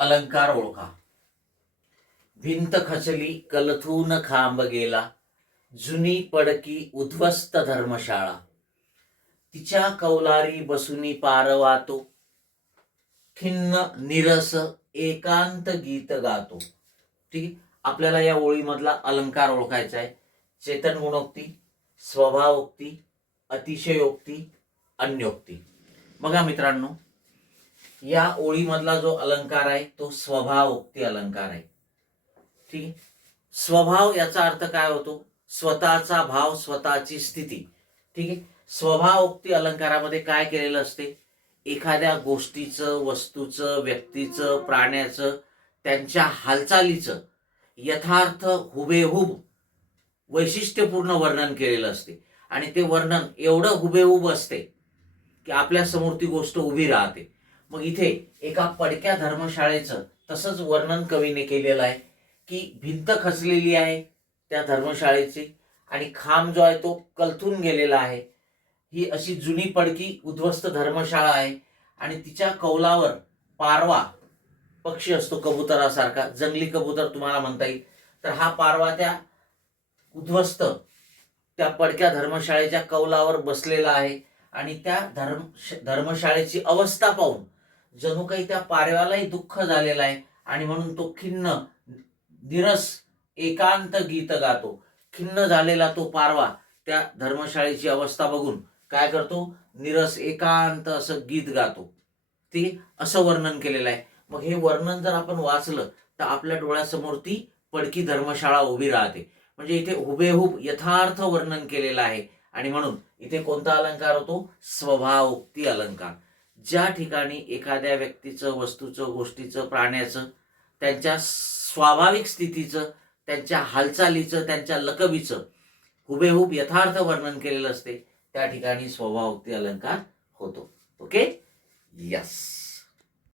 अलंकार ओळखा. भिंत खचली कलथून खांब गेला. जुनी पडकी उद्ध्वस्त धर्मशाळा. तिच्या कौलारी बसुनी पारवातो खिन्न निरस एकांत गीत गातो. ठीक आपल्याला या ओळीमधला अलंकार ओळखायचा आहे. चेतन गुणोक्ती स्वभावोक्ती अतिशयोक्ती अन्योक्ती. बघा मित्रांनो या ओळीमधला जो अलंकार आहे तो स्वभावोक्ती अलंकार आहे. ठीक आहे? स्वभाव याचा अर्थ काय होतो? स्वतःचा भाव स्वतःची स्थिती. ठीक आहे? स्वभावोक्ती अलंकारामध्ये काय केलेलं असते? एखाद्या गोष्टीचं वस्तूचं व्यक्तीचं प्राण्याचं त्यांच्या हालचालीचं यथार्थ हुबेहूब वैशिष्ट्यपूर्ण वर्णन केलेलं असते. आणि ते वर्णन एवढं हुबेहूब असते की आपल्यासमोर ती गोष्ट उभी राहते. मग इथे एका पडक्या धर्मशाळेचं तसंच वर्णन कवीने केलेलं आहे की भिंत खचलेली आहे त्या धर्मशाळेची आणि खांब जो आहे तो कलथून गेलेला आहे. ही अशी जुनी पडकी उद्ध्वस्त धर्मशाळा आहे आणि तिच्या कौलावर पारवा पक्षी असतो कबुतरासारखा जंगली कबुतर तुम्हाला म्हणता येईल. तर हा पारवा त्या उद्ध्वस्त त्या पडक्या धर्मशाळेच्या कौलावर बसलेला आहे आणि त्या धर्म धर्मशाळेची अवस्था पाहून जणू काही त्या पारव्यालाही दुःख झालेलं आहे आणि म्हणून तो खिन्न दिरस एकांत गीत गातो. खिन्न झालेला तो पारवा त्या धर्मशाळेची अवस्था बघून काय करतो? निरस एकांत असं गीत गातो. ते असं वर्णन केलेलं आहे. मग हे वर्णन जर आपण वाचलं तर आपल्या डोळ्यासमोर ती पडकी धर्मशाळा उभी राहते. म्हणजे इथे हुबेहूब यथार्थ वर्णन केलेलं आहे. आणि म्हणून इथे कोणता अलंकार होतो? स्वभावोक्ती अलंकार. ज्या ठिकाणी एखाद्या व्यक्तीचं वस्तूचं गोष्टीचं प्राण्याचं त्यांच्या स्वाभाविक स्थितीचं त्यांच्या हालचालीचं त्यांच्या लकबीचं हुबेहूब यथार्थ वर्णन केलेलं असते त्या ठिकाणी स्वभावोक्ती अलंकार होतो. Okay yes